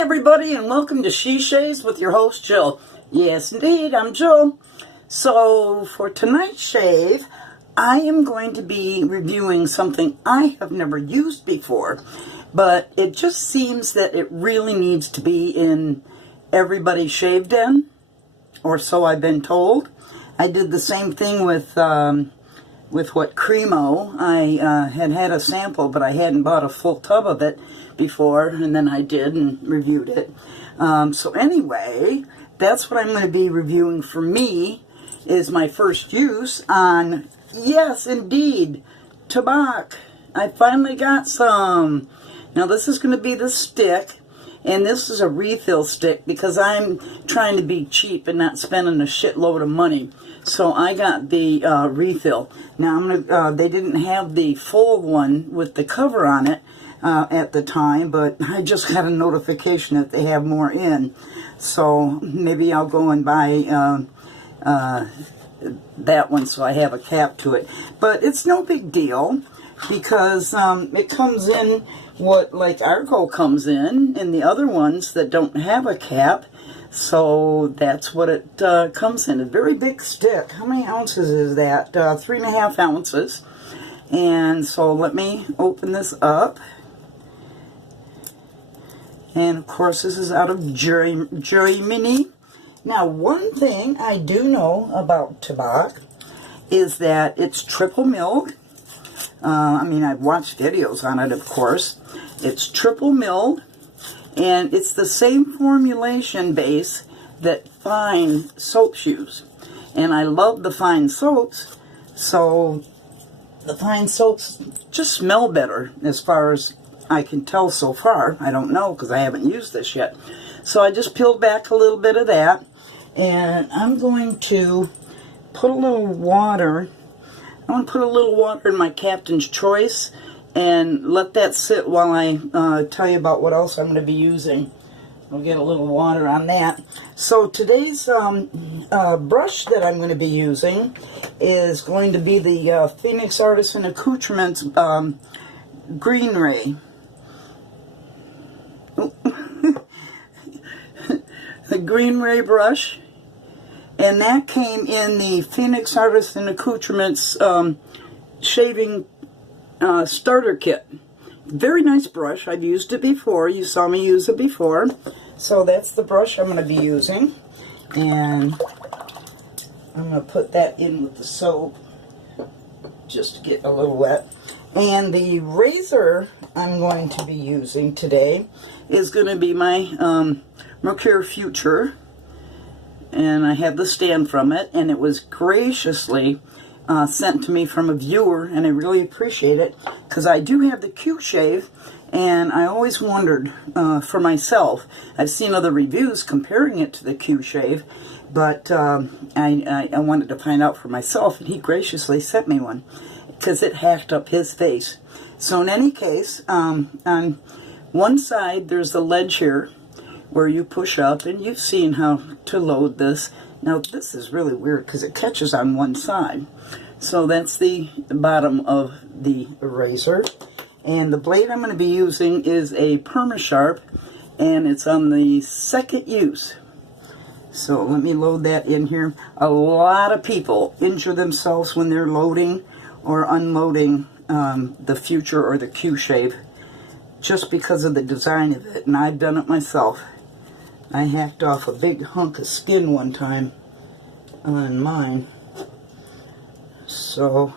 Everybody, and welcome to She Shaves with your host Jill. Yes indeed, I'm Jill. So for tonight's shave, I am going to be reviewing something I have never used before, but it just seems that it really needs to be in everybody's shave den, or so I've been told. I did the same thing with what Cremo. I had a sample, but I hadn't bought a full tub of it before, and then I did and reviewed it. So anyway, that's what I'm going to be reviewing for me, is my first use on, yes indeed, Tabac. I finally got some. Now this is going to be the stick, and this is a refill stick because I'm trying to be cheap and not spending a shitload of money. So I got the refill. Now they didn't have the full one with the cover on it at the time, but I just got a notification that they have more in. So maybe I'll go and buy that one so I have a cap to it. But it's no big deal because it comes in what like Argo comes in, and the other ones that don't have a cap. So that's what it comes in. A very big stick. How many ounces is that? 3.5 ounces. And so let me open this up. And of course this is out of Germany. Now one thing I do know about Tabac is that it's triple milled. I mean, I've watched videos on it, of course. It's triple milled. And it's the same formulation base that fine soaps use. And I love the fine soaps, so the fine soaps just smell better as far as I can tell so far. I don't know because I haven't used this yet. So I just peeled back a little bit of that, and I'm going to put a little water. I want to put a little water in my Captain's Choice and let that sit while I tell you about what else I'm going to be using. I'll get a little water on that. So today's brush that I'm going to be using is going to be the Phoenix Artisan Accoutrements Green Ray. The Green Ray brush. And that came in the Phoenix Artisan Accoutrements shaving starter kit. Very nice brush. I've used it before. You saw me use it before. So that's the brush I'm going to be using. And I'm going to put that in with the soap just to get a little wet. And the razor I'm going to be using today is going to be my Mercure Future. And I have the stand from it, and it was graciously sent to me from a viewer, and I really appreciate it because I do have the Q shave, and I always wondered for myself. I've seen other reviews comparing it to the Q shave, but I wanted to find out for myself, and he graciously sent me one because it hacked up his face. So in any case, on one side there's the ledge here where you push up, and you've seen how to load this. Now this is really weird because it catches on one side. So that's the bottom of the razor. And the blade I'm going to be using is a Perma-Sharp, and it's on the second use. So let me load that in here. A lot of people injure themselves when they're loading or unloading the Future or the Q shave just because of the design of it, and I've done it myself. I hacked off a big hunk of skin one time on mine. So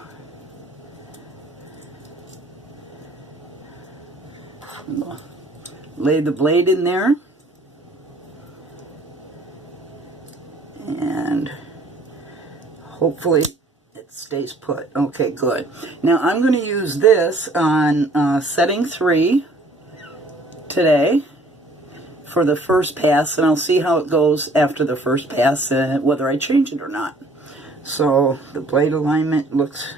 lay the blade in there, and hopefully it stays put. Okay, good. Now I'm going to use this on setting 3 today for the first pass, and I'll see how it goes after the first pass, whether I change it or not. So the blade alignment looks,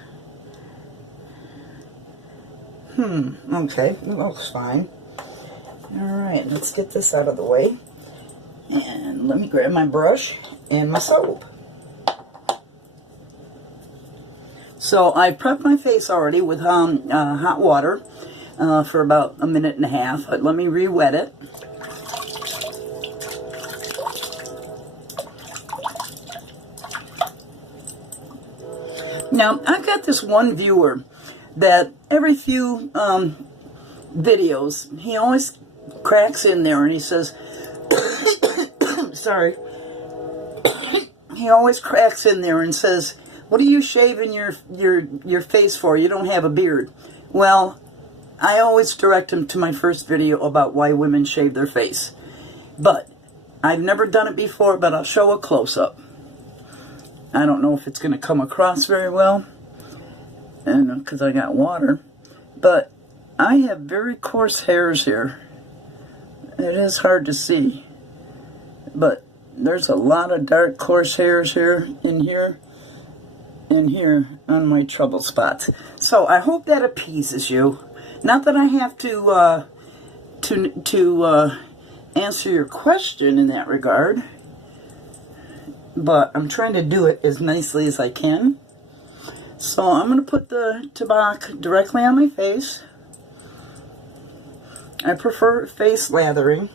okay, it looks fine. Alright, let's get this out of the way. And let me grab my brush and my soap. So I prepped my face already with hot water for about a minute and a half, but let me re-wet it. Now, I've got this one viewer that every few videos, he always cracks in there and he says, sorry, he always cracks in there and says, what are you shaving your face for? You don't have a beard. Well, I always direct him to my first video about why women shave their face. But I've never done it before, but I'll show a close-up. I don't know if it's going to come across very well, and because I got water, but I have very coarse hairs here. It is hard to see, but there's a lot of dark coarse hairs here, in here, and here on my trouble spots. So I hope that appeases you. Not that I have to answer your question in that regard, but I'm trying to do it as nicely as I can. So I'm going to put the Tabac directly on my face. I prefer face lathering.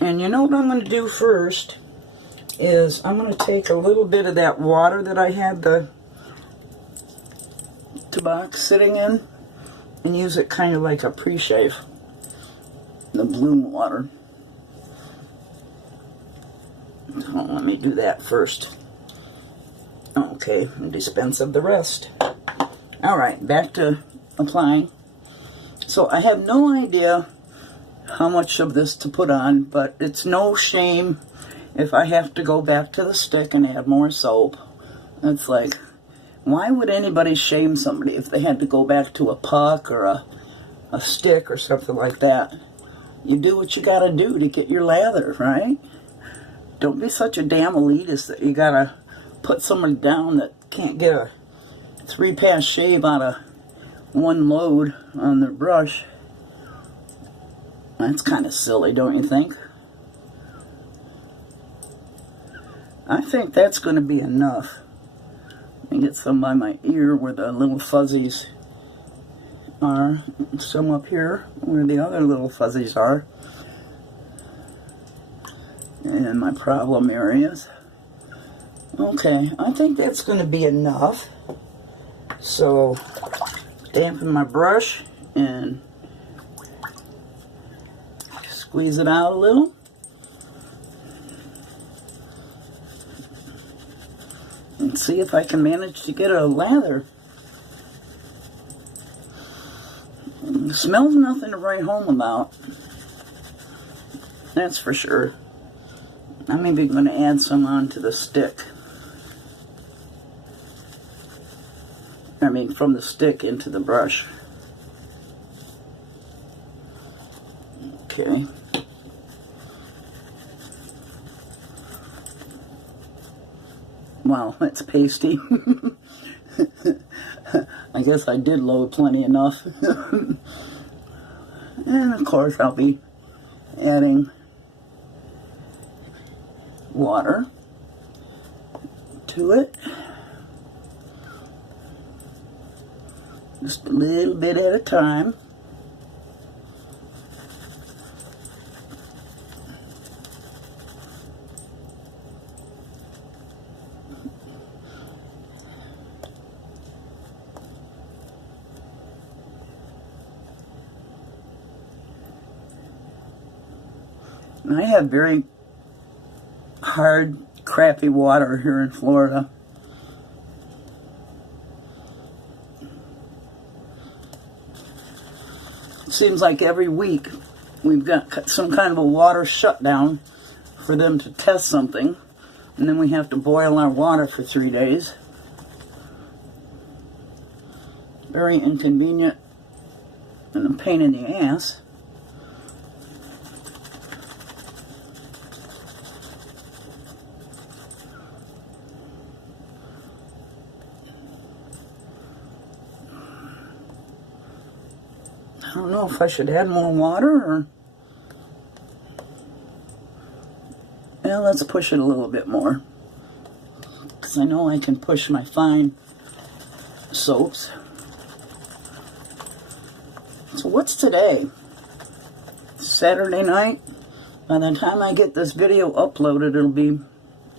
And you know what I'm going to do first is I'm going to take a little bit of that water that I had the Tabac sitting in and use it kind of like a pre-shave. The bloom water. So let me do that first. Okay, and dispense of the rest. Alright, back to applying. So I have no idea how much of this to put on, but it's no shame if I have to go back to the stick and add more soap. It's like, why would anybody shame somebody if they had to go back to a puck or a stick or something like that? You do what you gotta do to get your lather, right? Don't be such a damn elitist that you gotta put somebody down that can't get a 3-pass shave out of one load on their brush. That's kind of silly, don't you think? I think that's going to be enough. Let me get some by my ear where the little fuzzies are. Some up here where the other little fuzzies are. And my problem areas. Okay, I think that's going to be enough. So, dampen my brush and squeeze it out a little. And see if I can manage to get a lather. It smells nothing to write home about. That's for sure. I'm even going to add some onto the stick. I mean, from the stick into the brush. Okay. Wow, that's pasty. I guess I did load plenty enough. And of course I'll be adding water to it. Just a little bit at a time. And I have very hard, crappy water here in Florida. It seems like every week we've got some kind of a water shutdown for them to test something, and then we have to boil our water for 3 days. Very inconvenient and a pain in the ass. I don't know if I should add more water or... Well, let's push it a little bit more, because I know I can push my fine soaps. So what's today? Saturday night? By the time I get this video uploaded, it'll be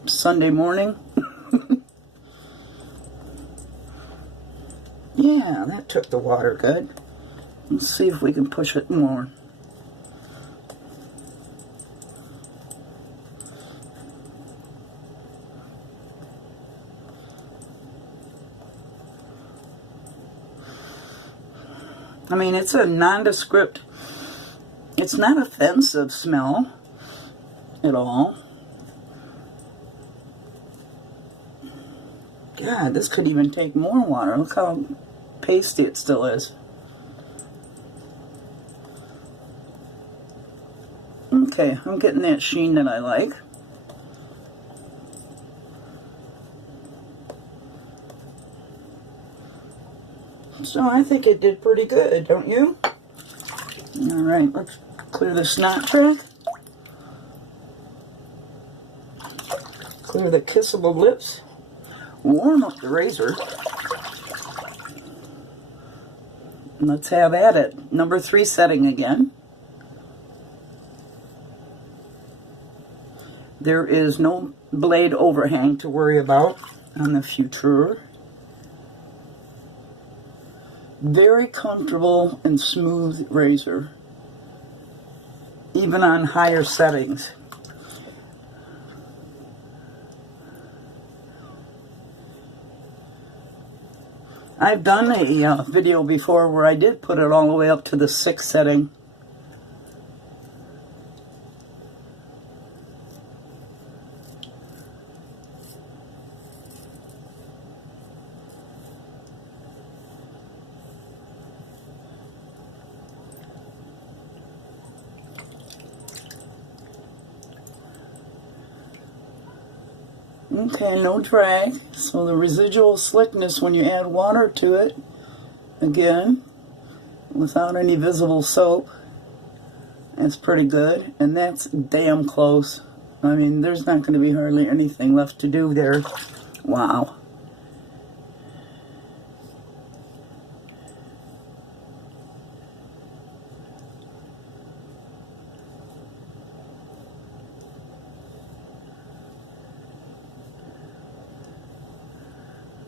Sunday morning. Yeah, that took the water good. Let's see if we can push it more. I mean, it's a nondescript, it's not offensive smell at all. God, this could even take more water. Look how pasty it still is. Okay, I'm getting that sheen that I like. So I think it did pretty good, don't you? Alright, let's clear the snot track. Clear the kissable lips. Warm up the razor. And let's have at it. Number 3 setting again. There is no blade overhang to worry about on the Future. Very comfortable and smooth razor, even on higher settings. I've done a video before where I did put it all the way up to the 6th setting. Okay, no drag, so the residual slickness when you add water to it, again, without any visible soap, it's pretty good, and that's damn close. I mean, there's not going to be hardly anything left to do there. Wow.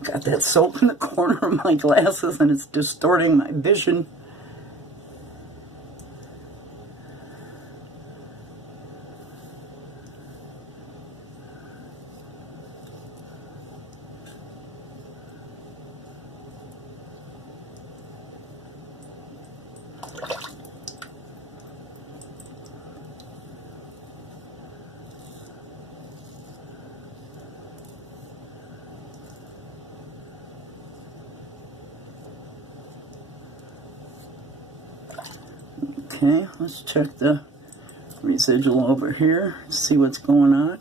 Got that soap in the corner of my glasses and it's distorting my vision. Okay, let's check the residual over here, see what's going on.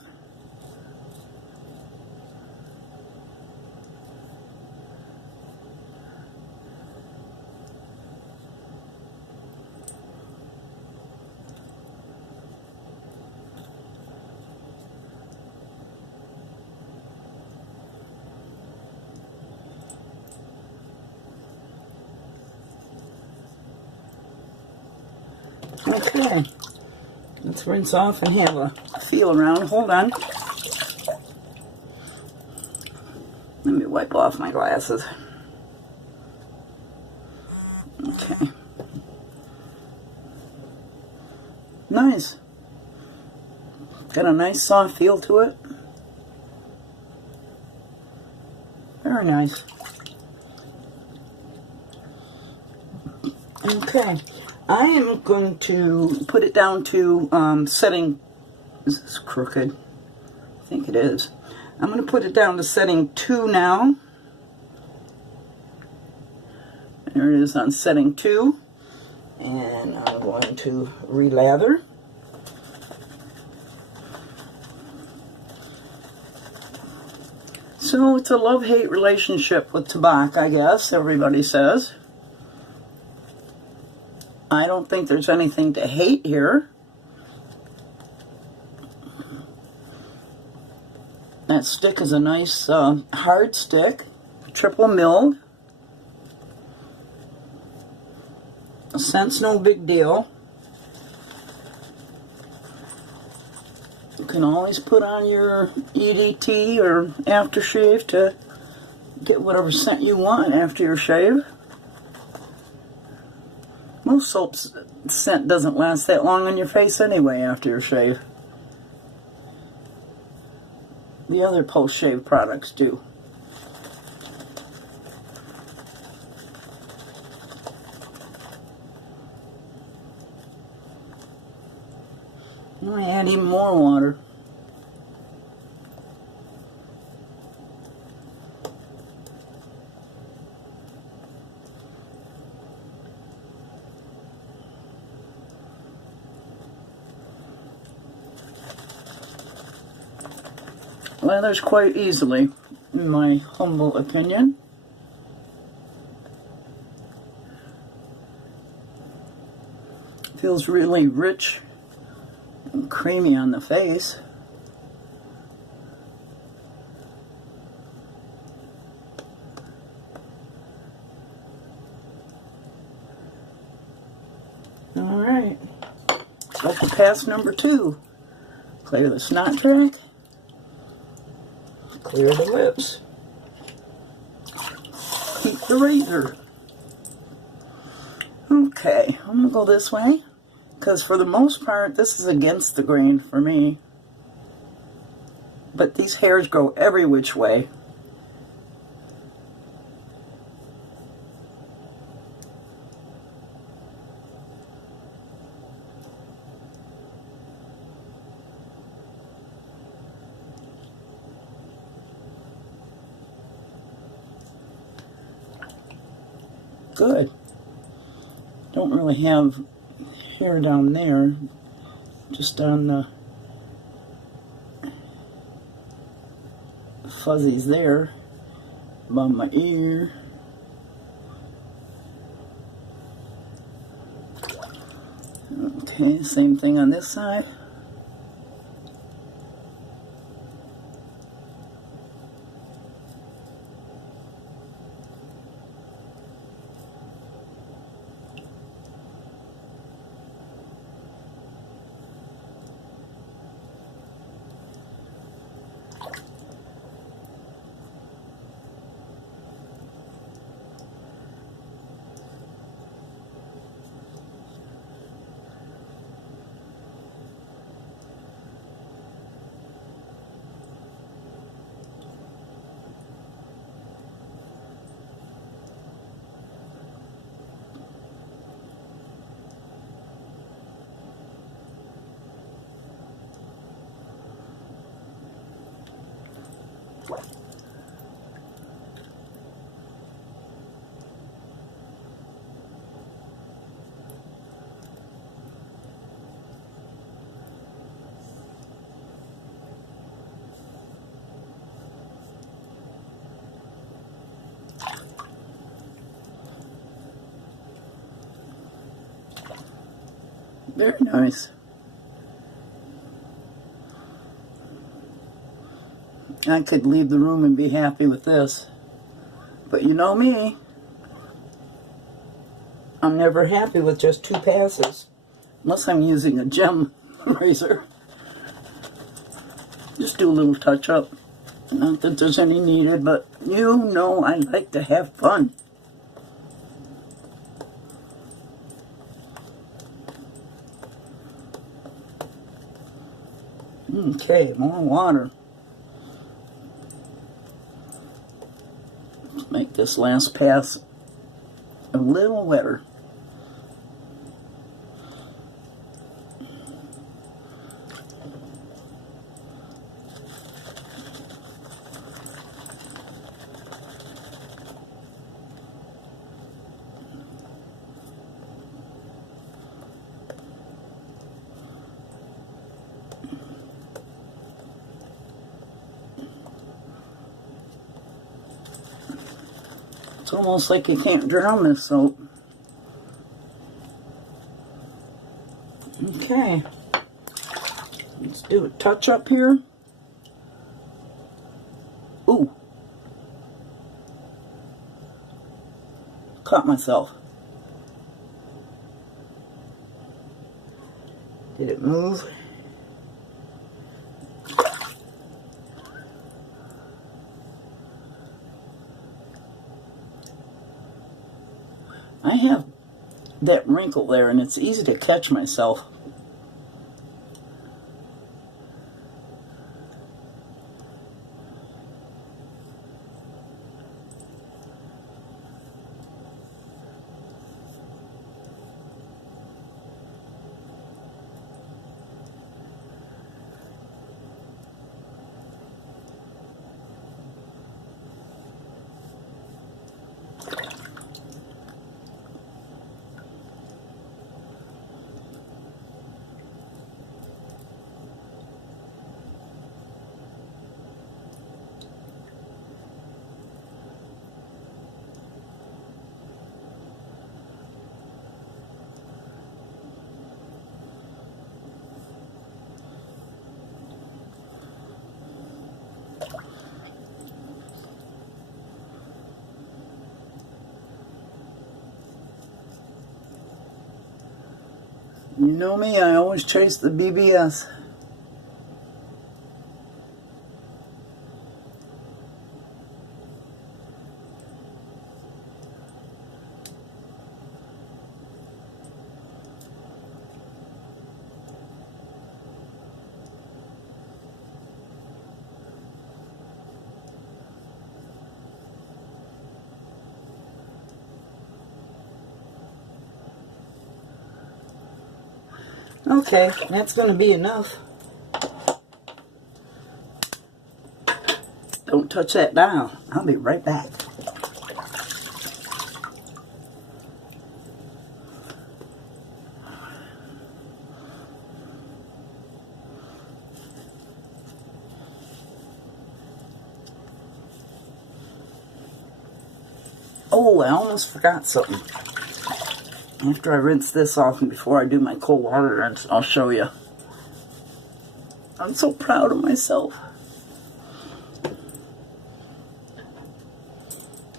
Okay, let's rinse off and have a feel around. Hold on. Let me wipe off my glasses. Okay. Nice. Got a nice soft feel to it. Very nice. Okay. I am going to put it down to setting, is this crooked? I think it is. I'm going to put it down to setting 2 now. There it is on setting 2. And I'm going to relather. So it's a love-hate relationship with tobacco, I guess, everybody says. I don't think there's anything to hate here. That stick is a nice hard stick, triple milled. The scent's no big deal. You can always put on your EDT or aftershave to get whatever scent you want after your shave. Most soap's scent doesn't last that long on your face anyway after your shave. The other post-shave products do. I add even more water. Lathers quite easily, in my humble opinion. Feels really rich and creamy on the face. Alright, so for pass number 2, clear the snot track, clear the lips, heat the razor. Okay, I'm going to go this way, because for the most part, this is against the grain for me. But these hairs go every which way. Good. Don't really have hair down there, just on the fuzzies there, above my ear. Okay, same thing on this side. Very nice. I could leave the room and be happy with this. But you know me. I'm never happy with just 2 passes. Unless I'm using a gem razor. Just do a little touch up. Not that there's any needed, but you know I like to have fun. Okay, more water. Let's make this last pass a little wetter. It's almost like you can't drown this soap. Okay. Let's do a touch up here. Ooh. Caught myself. Did it move? I have that wrinkle there, and it's easy to catch myself. You know me, I always chase the BBS. Okay, that's going to be enough. Don't touch that dial. I'll be right back. Oh, I almost forgot something. After I rinse this off and before I do my cold water rinse, I'll show you. I'm so proud of myself.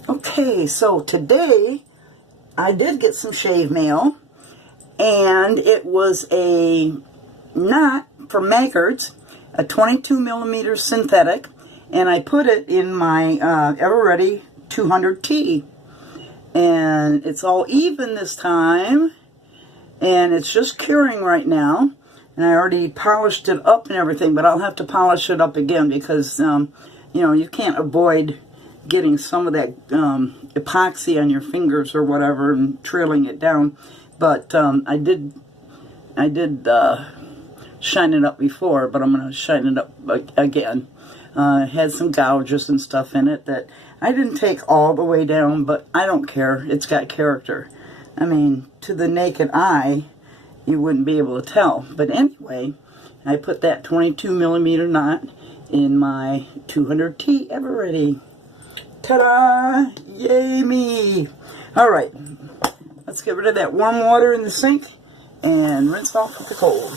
Okay, so today I did get some shave mail, and it was a knot from Maker's, a 22 millimeter synthetic, and I put it in my Ever Ready 200T. And it's all even this time, and it's just curing right now, and I already polished it up and everything, but I'll have to polish it up again because, you know, you can't avoid getting some of that epoxy on your fingers or whatever and trailing it down. But I did shine it up before, but I'm going to shine it up again. It had some gouges and stuff in it that I didn't take all the way down, but I don't care. It's got character. I mean, to the naked eye, you wouldn't be able to tell. But anyway, I put that 22 millimeter knot in my 200T Ever Ready. Ta-da! Yay me! All right, let's get rid of that warm water in the sink and rinse off with the cold.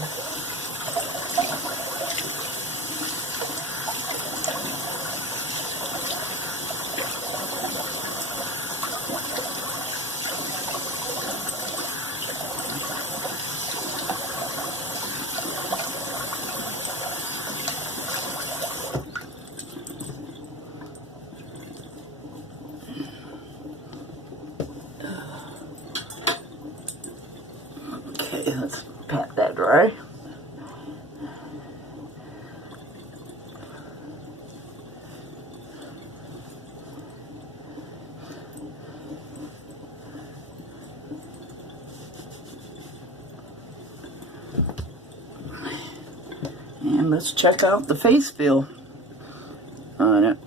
Okay, let's pat that dry. And let's check out the face feel on it.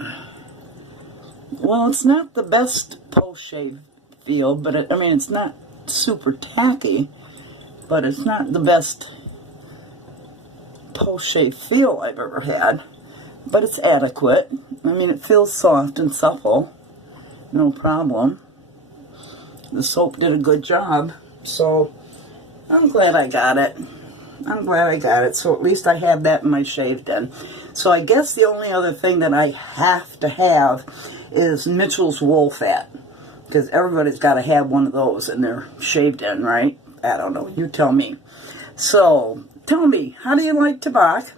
Well, it's not the best post-shave feel, but I mean, it's not super tacky, but it's not the best post-shave feel I've ever had. But it's adequate. I mean, it feels soft and supple. no problem. The soap did a good job, so I'm glad I got it. I'm glad I got it, so at least I have that in my shave den. So I guess the only other thing that I have to have is Mitchell's wool fat, because everybody's got to have one of those in their shave den, right? I don't know, you tell me. So tell me, how do you like Tabac?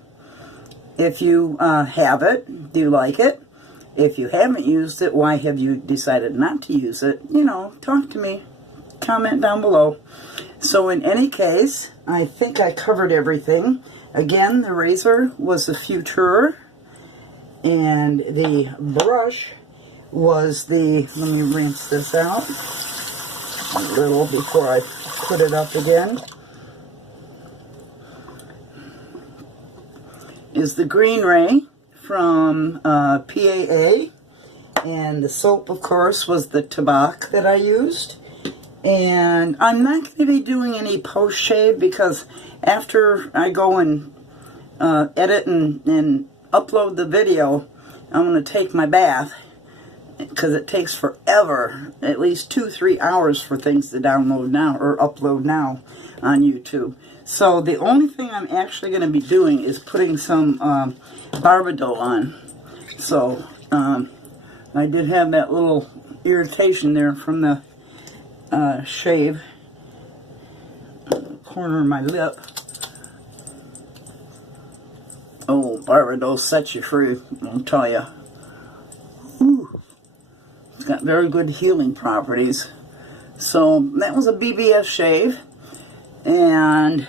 If you have it, do you like it? If you haven't used it, why have you decided not to use it? You know, talk to me. Comment down below. So in any case, I think I covered everything. Again, the razor was the Futura, and the brush was the, let me rinse this out a little before I put it up again, is the Green Ray from PAA, and the soap, of course, was the Tabac that I used. And I'm not going to be doing any post-shave because after I go and edit and upload the video, I'm going to take my bath because it takes forever, at least 2-3 hours for things to download now or upload now on YouTube. So the only thing I'm actually going to be doing is putting some Barbadol on. So I did have that little irritation there from the shave, corner of my lip. Oh, Barbadol sets you free, I'll tell you. Ooh. It's got very good healing properties. So that was a BBS shave, and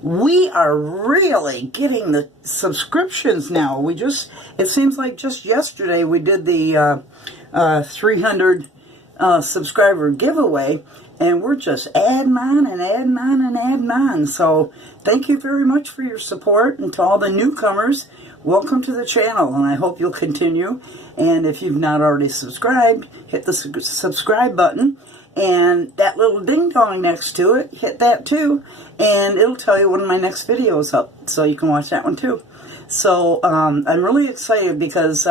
we are really getting the subscriptions now. It seems like just yesterday we did the 300 subscriber giveaway, and we're just adding on and adding on and adding on. So thank you very much for your support, and to all the newcomers, welcome to the channel, and I hope you'll continue. And if you've not already subscribed, hit the subscribe button, and that little ding dong next to it, hit that too, and it'll tell you when my next video is up, so you can watch that one too. So I'm really excited because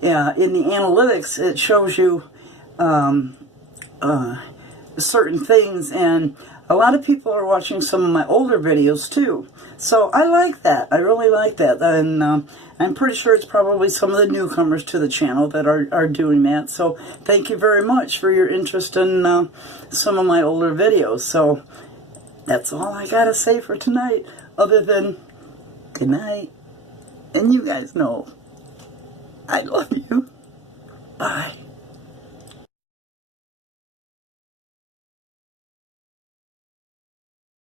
yeah, in the analytics it shows you certain things, and a lot of people are watching some of my older videos too. So I like that. I really like that, and I'm pretty sure it's probably some of the newcomers to the channel that are doing that. So thank you very much for your interest in some of my older videos. So that's all I gotta say for tonight, other than good night. And you guys know I love you. Bye.